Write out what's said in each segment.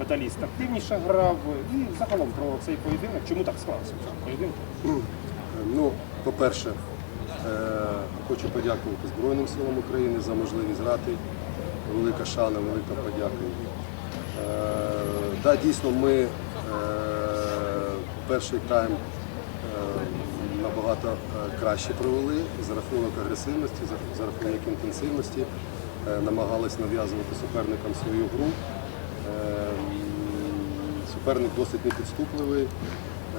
металіст активніше грав. І загалом про цей поєдинок. Чому так склалося поєдинку? Ну, по-перше, е, хочу подякувати Збройним силам України за можливість грати. Велика шана, велика подяка. Е, да, дійсно, ми е, перший тайм набагато краще провели за рахунок агресивності, за, рахунок інтенсивності. Намагались нав'язувати суперникам свою гру. Суперник досить непідступливий.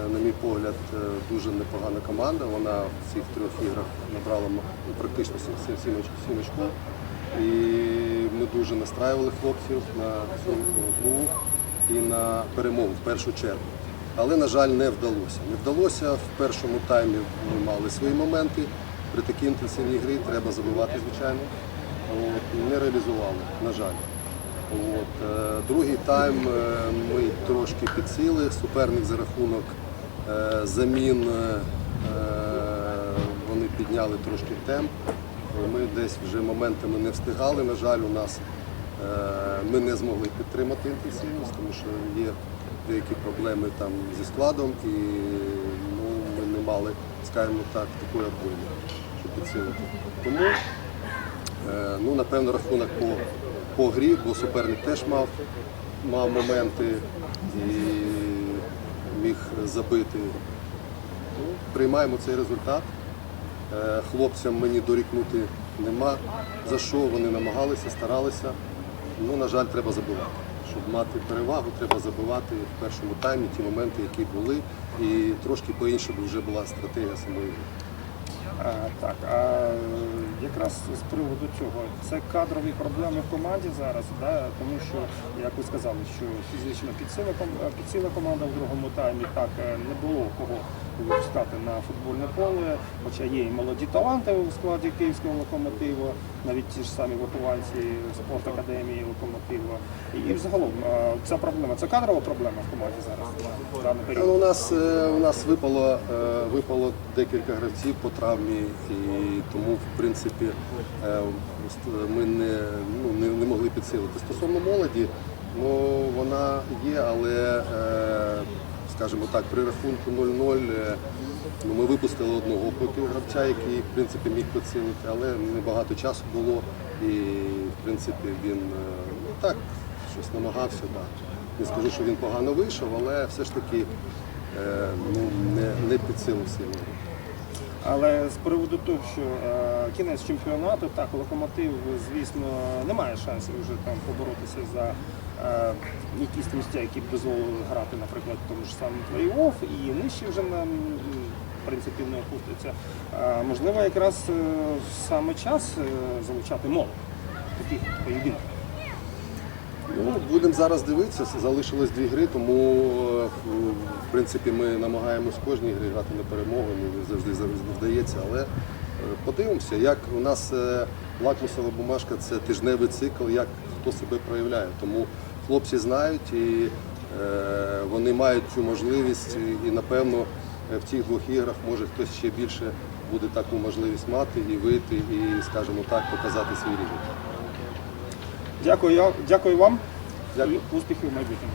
Е, На мій погляд, е, дуже непогана команда. Вона в цих трьох іграх набрала практично сім- сім- сім оч- сім очков. І ми дуже настраювали хлопців на цю е, гру і на перемогу в першу чергу. Але, на жаль, не вдалося. Не вдалося в першому таймі. Ми мали свої моменти. При такій інтенсивній грі треба забивати, звичайно. От, не реалізували, на жаль. От, е, другий тайм е, ми трошки підсіли. Суперник за рахунок е, замін вони підняли трошки темп. Ми десь вже моментами не встигали. На жаль, у нас ми не змогли підтримати інтенсивність, тому що є деякі проблеми там зі складом і ну, ми не мали, скажімо так, такої обойми, щоб підсилити. Тому Ну, напевно, рахунок по, по грі, бо суперник теж мав, мав моменти і міг забити. Ну, приймаємо цей результат. Е, Хлопцям мені дорікнути нема за що, вони намагалися, старалися. Ну, на жаль, треба забивати. Щоб мати перевагу, треба забивати в першому таймі ті моменти, які були, і трошки по-іншому вже була стратегія самої. А, так, а якраз з приводу цього, це кадрові проблеми в команді зараз, да? тому що, як ви сказали, що фізично підсила, ком- команда в другому таймі, так е, не було кого випускати на футбольне поле, хоча є і молоді таланти у складі київського локомотиву, навіть ті ж самі вихованці спорт-академії локомотива. І, взагалом е, ця проблема, це кадрова проблема в команді зараз в. Ну, У нас, е, у нас випало, е, випало декілька гравців по травмі, і тому, в принципі, ми не, ну, не, могли підсилити. Стосовно молоді, ну, вона є, але, скажімо так, при рахунку 0-0 е, ну, ми випустили одного гравця, який в принципі, міг підсилити, але небагато часу було. І, в принципі, він е, ну, так, щось намагався. Да. Не скажу, що він погано вийшов, але все ж таки е, ну, не, не підсилив сильно. Але з приводу того, що е, кінець чемпіонату, так, локомотив, звісно, не має шансів вже там поборотися за якісь місця, які б дозволили грати, наприклад, в тому ж самому плей-офф, і нижче вже нам в принципі не опуститься. Е, можливо, якраз е, саме час е, залучати молодь таких поєдинках. Ну, будемо зараз дивитися, залишилось дві гри, тому е, в принципі ми намагаємось кожній грі грати на перемогу, не завжди завжди вдається, але е, подивимося, як у нас е, лакмусова бумажка це тижневий цикл, як хто себе проявляє. Тому хлопці знають і е, вони мають цю можливість, і, напевно е, в цих двох іграх може хтось ще більше буде таку можливість мати і вийти, і, скажімо так, показати свій рівень. Дякую, я- дякую вам Дякую. успіхів в майбутньому.